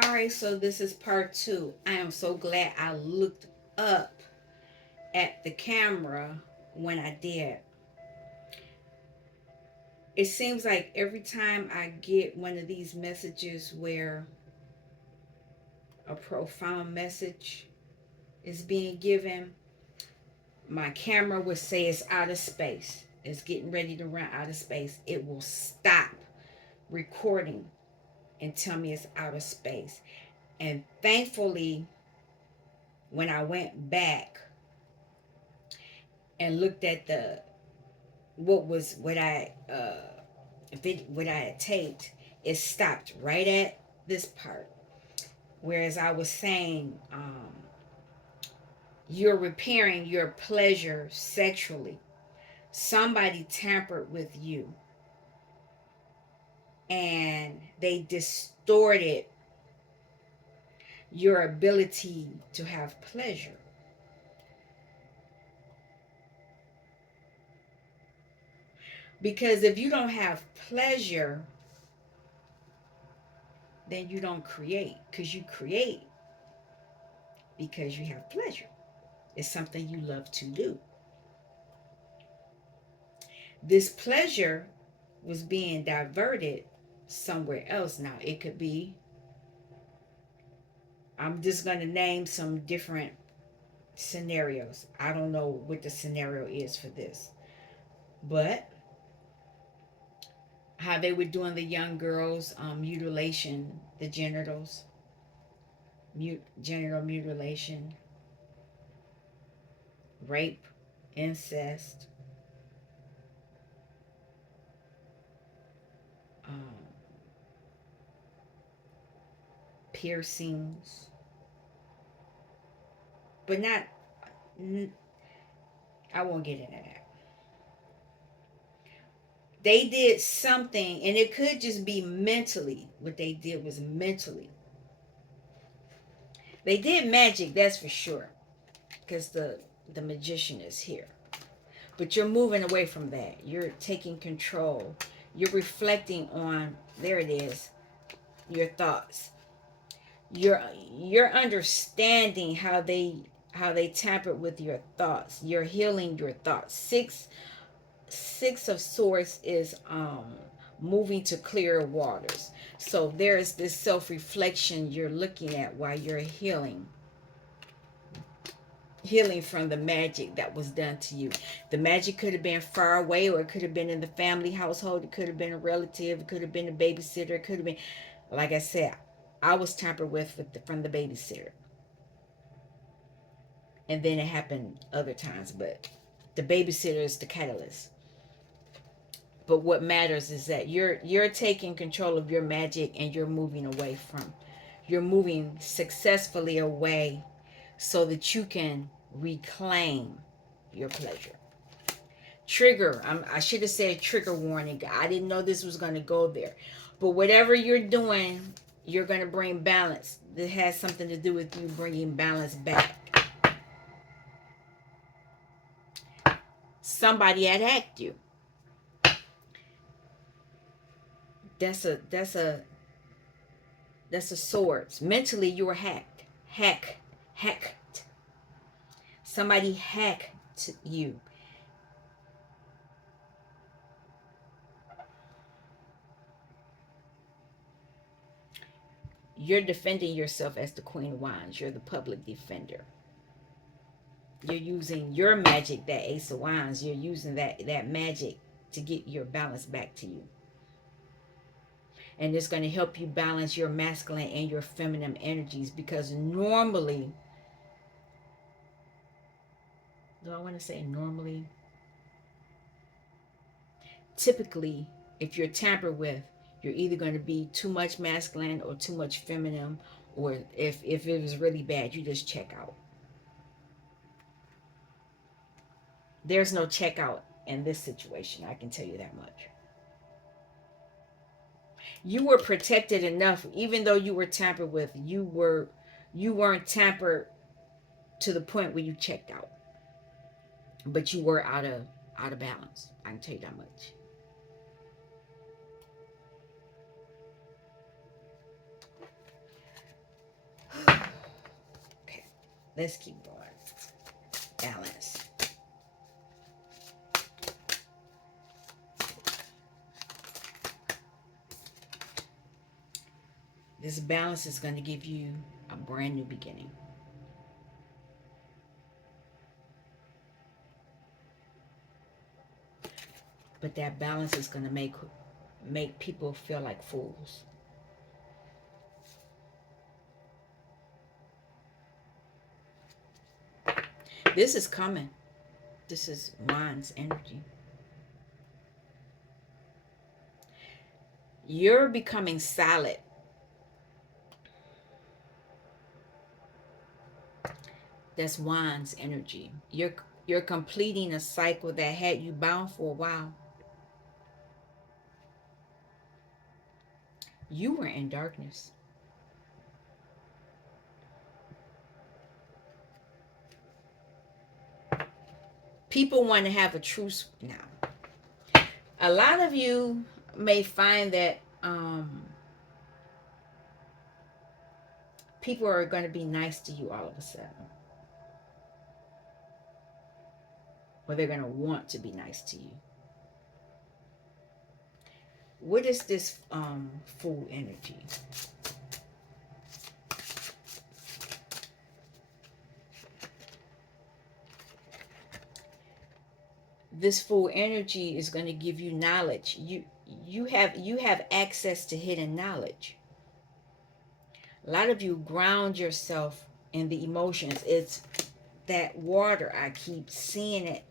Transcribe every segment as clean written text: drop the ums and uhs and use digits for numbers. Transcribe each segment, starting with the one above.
All right, so this is part two. I am so glad I looked up at the camera when I did. It seems like every time I get one of these messages where a profound message is being given, my camera would say it's out of space. It's getting ready to run out of space. It will stop recording and tell me it's out of space. And thankfully, when I went back and looked at the what I what I had taped, it stopped right at this part. Whereas I was saying, you're repairing your pleasure sexually. Somebody tampered with you and they distorted your ability to have pleasure. Because if you don't have pleasure, then you don't create. Because you create because you have pleasure. It's something you love to do. This pleasure was being diverted somewhere else. Now, it could be, I'm just going to name some different scenarios. I don't know what the scenario is for this, but how they were doing the young girls mutilation, the genitals, genital mutilation, rape, incest, um, piercings, but not. I won't get into that. They did something, and it could just be mentally. What they did was mentally. They did magic, that's for sure, because the magician is here. But you're moving away from that. You're taking control. You're reflecting on, there it is, your thoughts. You're understanding how they tampered with your thoughts. You're healing your thoughts. Six of swords is moving to clearer waters. So there's this self-reflection you're looking at while you're healing from the magic that was done to you. The magic could have been far away, or it could have been in the family household. It could have been a relative. It could have been a babysitter. It could have been, like I said, I was tampered with from the babysitter, and then it happened other times. But the babysitter is the catalyst. But what matters is that you're taking control of your magic, and you're moving successfully away so that you can reclaim your pleasure. Trigger. I should have said trigger warning. I didn't know this was going to go there. But whatever you're doing, you're going to bring balance. That has something to do with you bringing balance back. Somebody had hacked you. That's a swords. Mentally, you were hacked. Hacked. Somebody hacked you. You're defending yourself as the Queen of Wands. You're the public defender. You're using your magic, that Ace of Wands. You're using that magic to get your balance back to you. And it's going to help you balance your masculine and your feminine energies, because normally, do I want to say normally? Typically, if you're tampered with, you're either going to be too much masculine or too much feminine, or if it was really bad, you just check out. There's no checkout in this situation, I can tell you that much. You were protected enough, even though you were tampered with. You weren't tampered to the point where you checked out, but you were out of balance. I can tell you that much. Let's keep going. Balance. This balance is going to give you a brand new beginning. But that balance is going to make people feel like fools. This is coming. This is Wands energy. You're becoming solid. That's Wands energy. You're completing a cycle that had you bound for a while. You were in darkness. People want to have a truce now. A lot of you may find that people are going to be nice to you all of a sudden. Or they're going to want to be nice to you. What is this Fool energy? This Fool energy is going to give you knowledge. You have access to hidden knowledge. A lot of you ground yourself in the emotions. It's that water. I keep seeing it.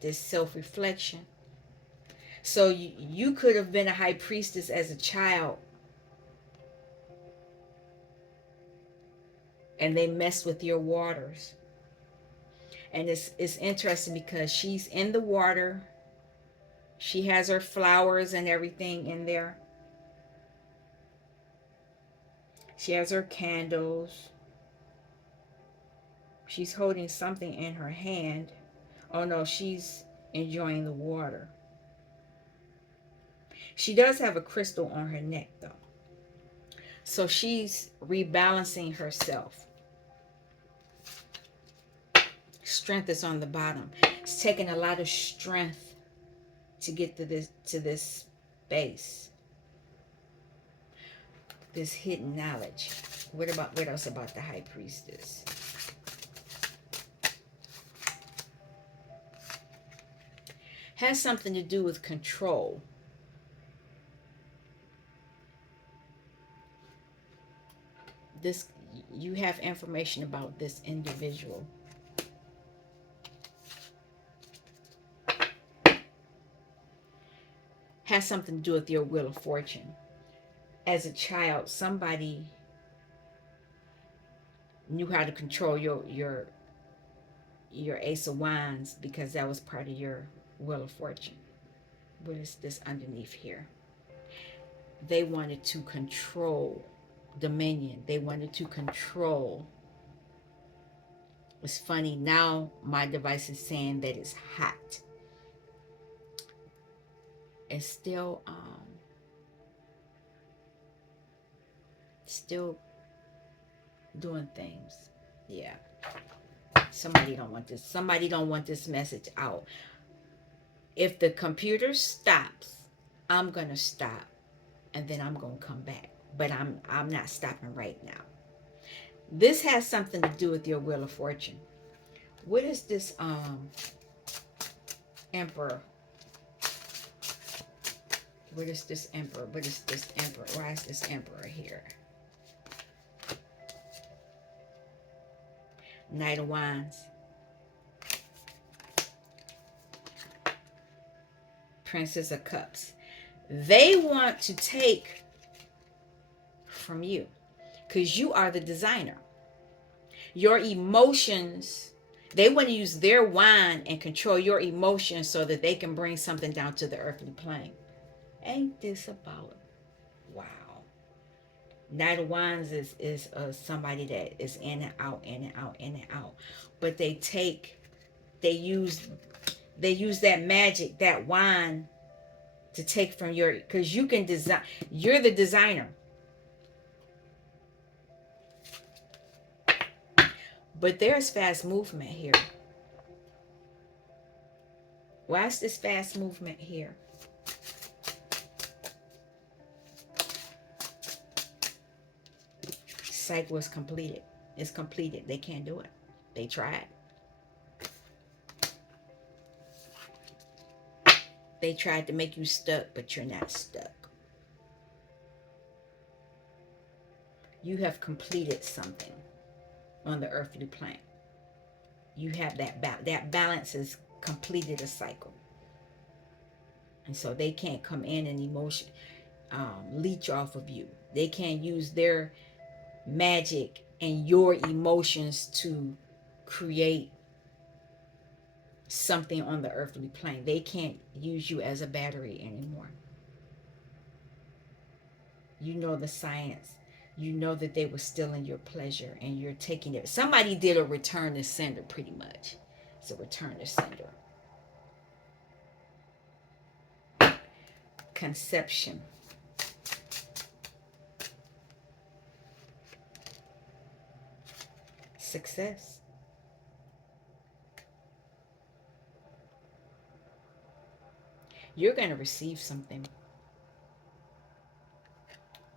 This self-reflection. So you could have been a high priestess as a child, and they messed with your waters. And it's interesting because she's in the water. She has her flowers and everything in there. She has her candles. She's holding something in her hand. Oh no, she's enjoying the water. She does have a crystal on her neck though. So she's rebalancing herself. Strength is on the bottom. It's taking a lot of strength to get to this space. This hidden knowledge. What else about the high priestess? Has something to do with control. This, you have information about this individual. Has something to do with your wheel of fortune. As a child, somebody knew how to control your Ace of Wands because that was part of your wheel of fortune. What is this underneath here? They wanted to control dominion. They wanted to control. It's funny, now my device is saying that it's hot. It's still doing things. Yeah. Somebody don't want this message out. If the computer stops, I'm gonna stop and then I'm gonna come back. But I'm not stopping right now. This has something to do with your wheel of fortune. What is this Emperor? What is this Emperor? What is this Emperor? Why is this Emperor here? Knight of Wands. Princess of Cups. They want to take from you because you are the designer. Your emotions, they want to use their wand and control your emotions so that they can bring something down to the earthly plane. Ain't this about, wow. Knight of Wands is somebody that is in and out, in and out, in and out. But they use that magic, that wand, to take from your, because you can design, you're the designer. But there's fast movement here. Watch this fast movement here. Cycle is completed. It's completed. They can't do it. They tried. They tried to make you stuck, but you're not stuck. You have completed something on the earthly plane. You have that balance has completed a cycle. And so they can't come in and leech off of you. They can't use their magic and your emotions to create something on the earthly plane. They can't use you as a battery anymore. You know the science. You know that they were stealing your pleasure and you're taking it. Somebody did a return to sender pretty much. It's a return to sender. Conception. Success. You're going to receive something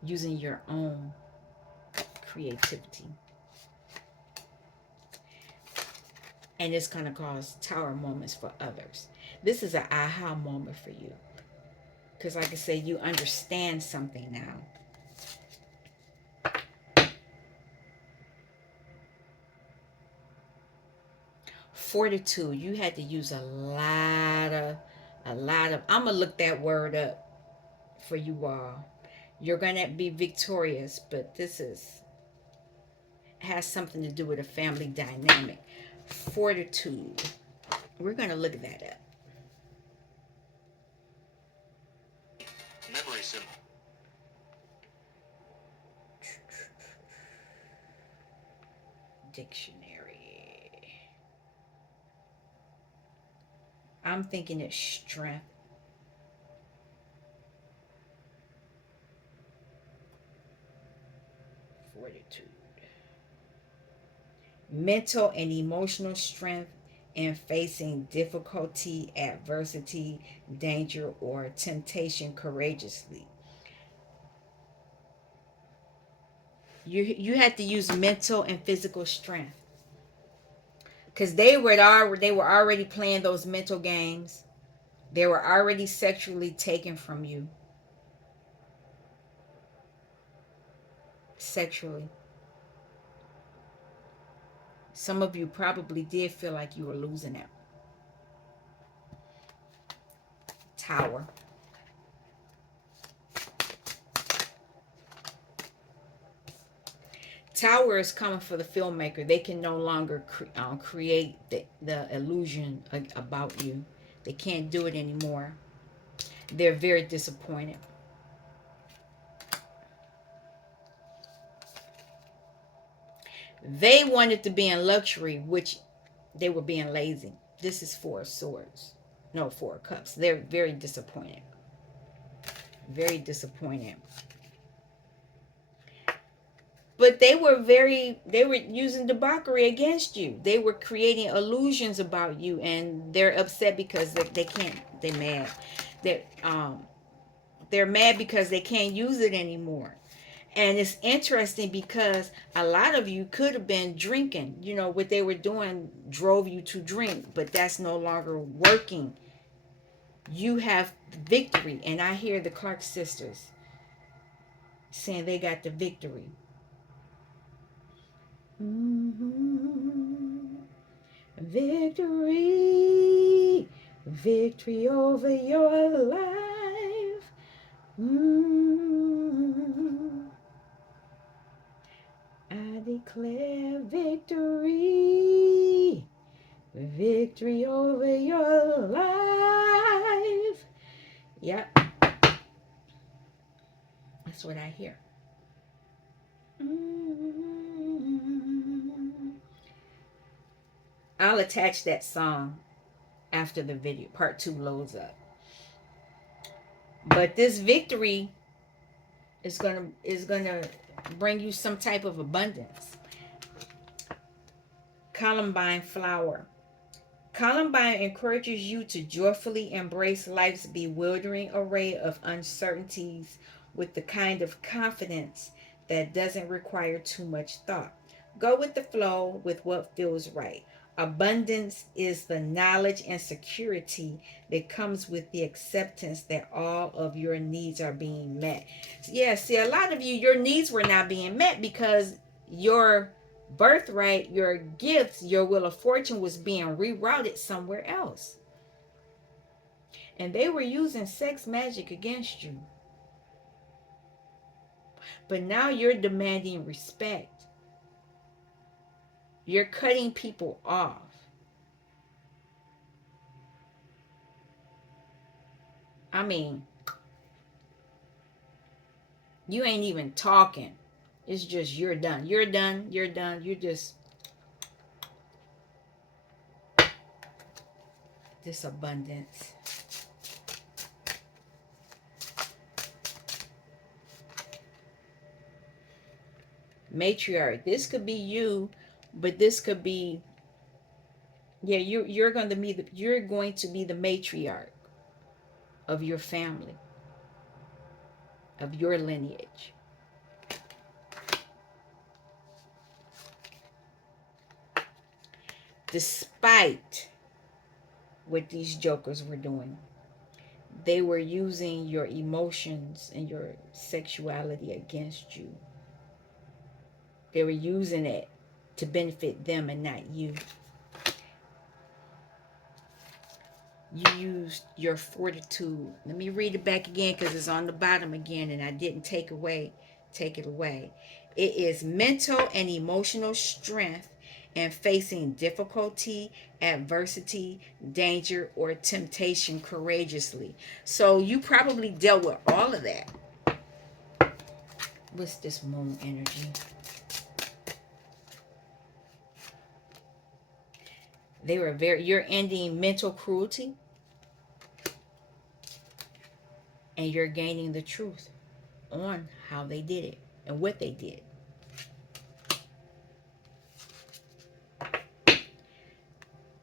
using your own creativity. And it's going to cause tower moments for others. This is an aha moment for you. Because like I say, you understand something now. Fortitude. You had to use a lot of, I'm going to look that word up for you all. You're going to be victorious, but this has something to do with a family dynamic. Fortitude. We're going to look that up. Memory symbol. Dictionary. I'm thinking it's strength. Fortitude. Mental and emotional strength in facing difficulty, adversity, danger, or temptation courageously. You had to use mental and physical strength because they were already playing those mental games. They were already sexually taken from you. Sexually. Some of you probably did feel like you were losing it. Tower. Tower is coming for the filmmaker. They can no longer create the illusion about you. They can't do it anymore. They're very disappointed. They wanted to be in luxury, which they were being lazy. This is Four of Swords. No, Four of Cups. They're very disappointed. Very disappointed. But they were using debauchery against you. They were creating illusions about you, and they're upset because they can't. They're mad. They're mad because they can't use it anymore. And it's interesting because a lot of you could have been drinking. You know, what they were doing drove you to drink, but that's no longer working. You have victory. And I hear the Clark sisters saying they got the victory. Mm-hmm. Victory. Victory over your life. Mm-hmm. I declare victory. Victory over your life. Yep. That's what I hear. I'll attach that song after the video. Part 2 loads up. But this victory is gonna bring you some type of abundance. Columbine flower. Columbine encourages you to joyfully embrace life's bewildering array of uncertainties with the kind of confidence that doesn't require too much thought. Go with the flow with what feels right. Abundance is the knowledge and security that comes with the acceptance that all of your needs are being met. Yeah, see, a lot of you, your needs were not being met because your birthright, your gifts, your wheel of fortune was being rerouted somewhere else. And they were using sex magic against you. But now you're demanding respect. You're cutting people off. I mean, you ain't even talking. It's just you're done. You're done. You're done. You just this abundance. Matriarch. This could be you, but this could be yeah, you're going to be the matriarch of your family, of your lineage. Despite what these jokers were doing, they were using your emotions and your sexuality against you. They were using it to benefit them and not you. You used your fortitude. Let me read it back again because it's on the bottom again and I didn't take it away. It is mental and emotional strength in facing difficulty, adversity, danger, or temptation courageously. So you probably dealt with all of that. What's this moon energy? You're ending mental cruelty and you're gaining the truth on how they did it and what they did.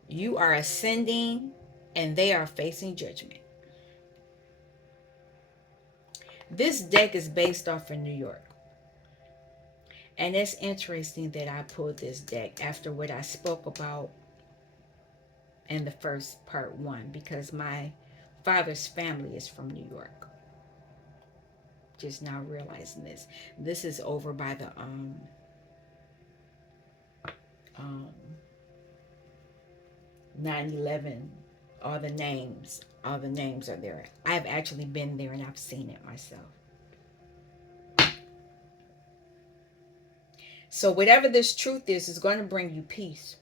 You are ascending and they are facing judgment. This deck is based off of New York. And it's interesting that I pulled this deck after what I spoke about in the first part one because my father's family is from New York. Just now realizing this. This is over by the um 9/11. All the names are there. I've actually been there and I've seen it myself. So whatever this truth is going to bring you peace.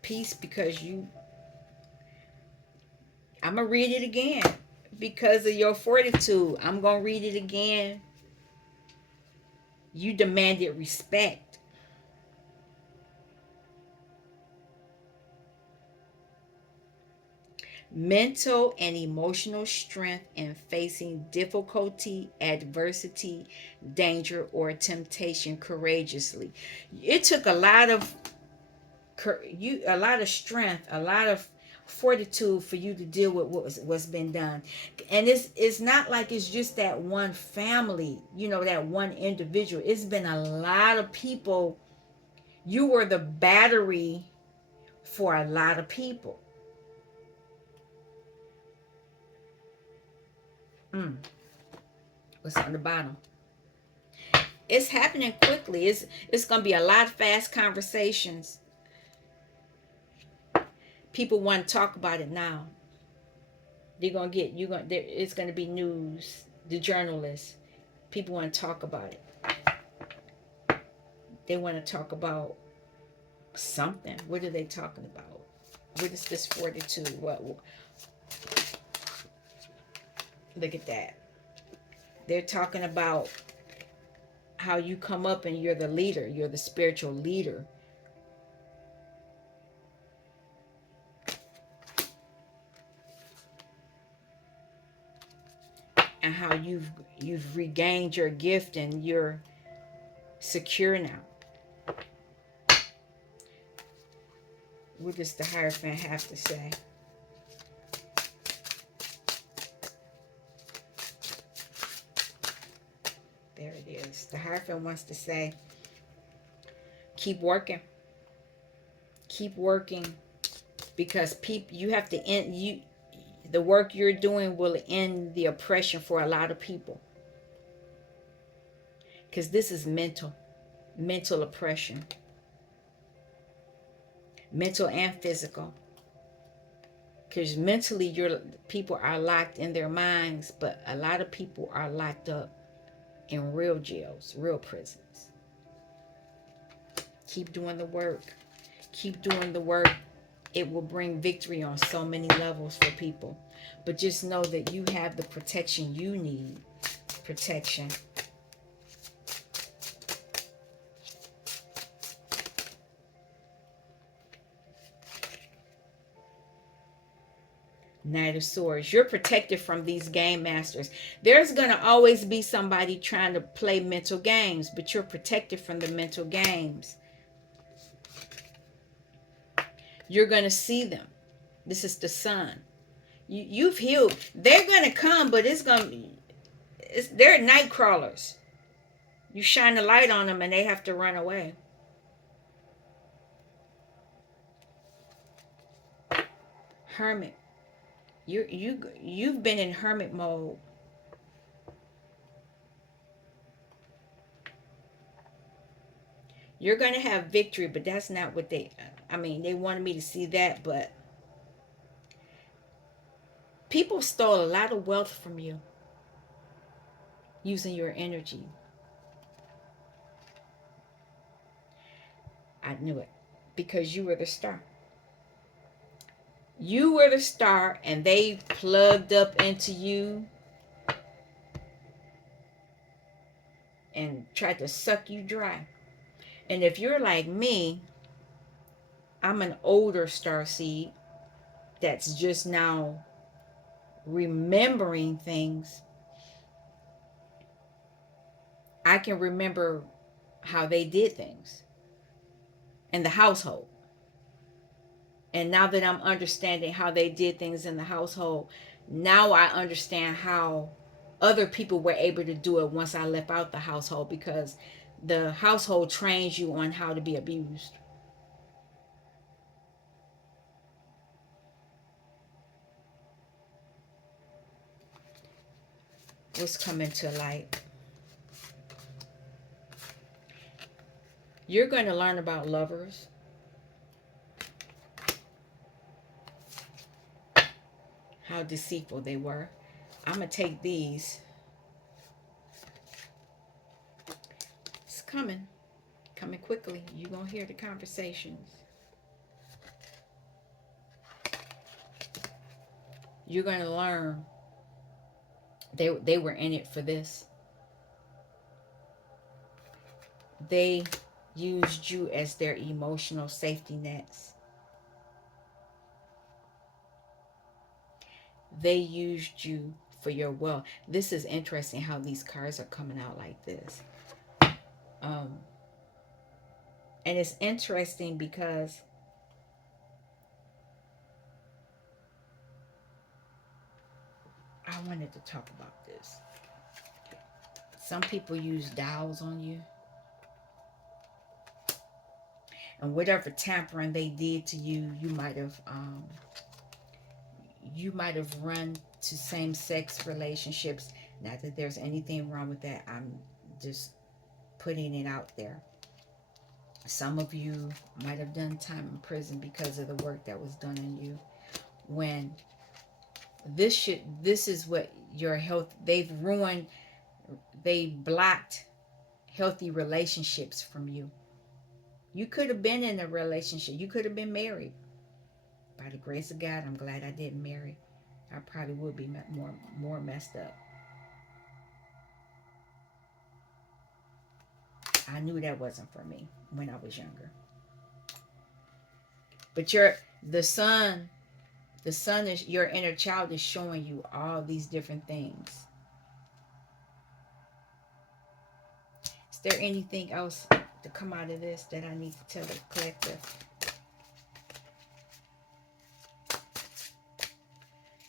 Peace because I'm going to read it again. Because of your fortitude, I'm going to read it again. You demanded respect. Mental and emotional strength in facing difficulty, adversity, danger, or temptation courageously. It took a lot of strength, a lot of fortitude for you to deal with what's been done. And it's not like it's just that one family, that one individual. It's been a lot of people. You were the battery for a lot of people. What's on the bottom? It's happening quickly. It's gonna be a lot of fast conversations. People want to talk about it now. They're gonna get you gonna. It's gonna be news. The journalists, people want to talk about it. They want to talk about something. What are they talking about? What is this fortitude? What? Look at that. They're talking about how you come up and you're the leader. You're the spiritual leader. and how you've regained your gift and you're secure now. What does the Hierophant have to say? There it is. The Hierophant wants to say, keep working. Keep working, because people, you have to end you the work you're doing will end the oppression for a lot of people, because this is mental oppression, mental and physical. Because mentally, your people are locked in their minds, but a lot of people are locked up in real jails, real prisons. Keep doing the work. Keep doing the work. It will bring victory on so many levels for people. But just know that you have the protection you need. Protection. Knight of Swords. You're protected from these game masters. There's going to always be somebody trying to play mental games, but you're protected from the mental games. You're going to see them. This is the Sun. You've healed. They're going to come, but they're night crawlers. You shine the light on them and they have to run away. Hermit. You've been in hermit mode. You're going to have victory, but that's not what they wanted me to see that, but people stole a lot of wealth from you using your energy. I knew it, because you were the star. You were the star, and they plugged up into you and tried to suck you dry. And if you're like me, I'm an older star seed that's just now remembering things. I can remember how they did things in the household. And now that I'm understanding how they did things in the household, now I understand how other people were able to do it once I left out the household, because the household trains you on how to be abused. What's coming to light? You're going to learn about lovers. How deceitful they were. I'm going to take these. It's coming. Coming quickly. You're going to hear the conversations. You're going to learn. They were in it for this. They used you as their emotional safety nets. They used you for your wealth. This is interesting how these cards are coming out like this. And it's interesting because I wanted to talk about this. Some people use dowels on you. And whatever tampering they did to you, you might have run to same-sex relationships. Not that there's anything wrong with that. I'm just putting it out there. Some of you might have done time in prison because of the work that was done on you. When this is what your health, they blocked healthy relationships from you. You could have been in a relationship. You could have been married. By the grace of God, I'm glad I didn't marry. I probably would be more messed up. I knew that wasn't for me when I was younger. But the sun is your inner child is showing you all these different things. there anything else to come out of this that I need to tell the collective?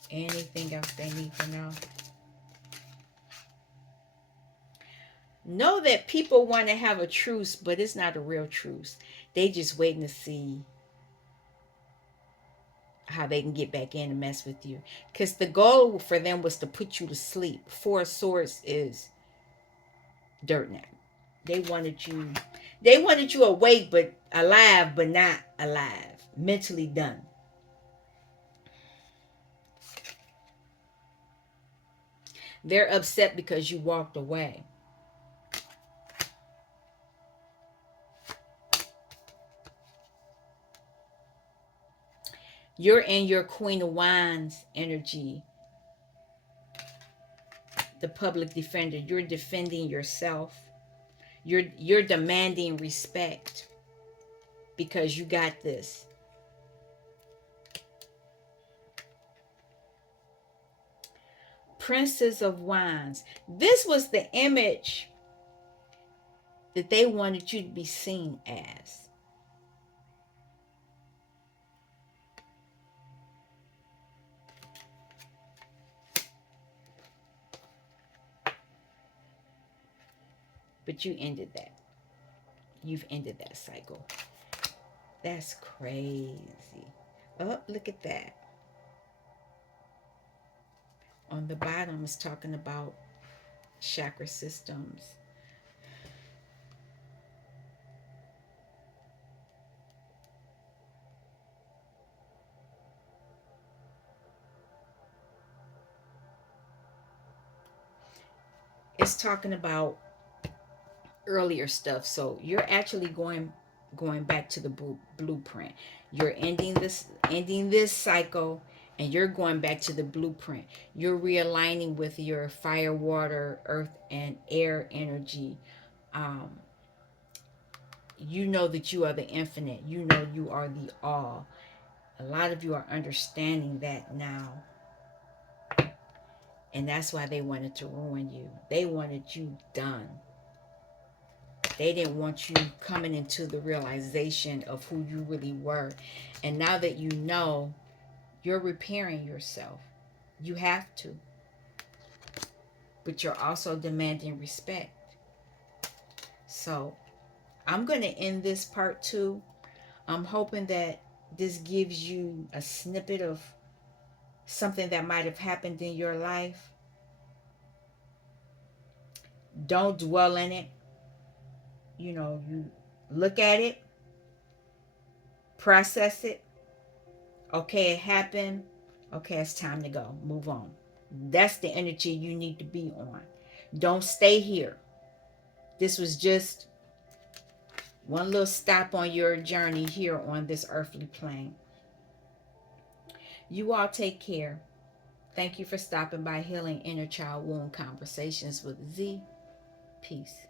Anything else they need to know? Know that people want to have a truce, but it's not a real truce. They just waiting to see how they can get back in and mess with you. Because the goal for them was to put you to sleep. Four of Swords is dirt nap. They wanted you awake but alive but not alive. Mentally done. They're upset because you walked away. You're in your Queen of Wands energy, the public defender. You're defending yourself. You're demanding respect because you got this. Princess of Wands. This was the image that they wanted you to be seen as. But you ended that. You've ended that cycle. That's crazy. Oh, look at that. On the bottom, it's talking about chakra systems. It's talking about earlier stuff. So you're actually going back to the blueprint. You're ending this cycle, and you're going back to the blueprint. You're realigning with your fire, water, earth, and air energy. um you know that you are the infinite. You know you are the all. A lot of you are understanding that now, and that's why they wanted to ruin you. They wanted you done. They didn't want you coming into the realization of who you really were. And now that you know, you're repairing yourself. You have to. But you're also demanding respect. So I'm going to end this part 2. I'm hoping that this gives you a snippet of something that might have happened in your life. Don't dwell in it. You look at it, process it. Okay, it happened. Okay, it's time to go. Move on. That's the energy you need to be on. Don't stay here. This was just one little stop on your journey here on this earthly plane. You all take care. Thank you for stopping by Healing Inner Child Wound Conversations with Z. Peace.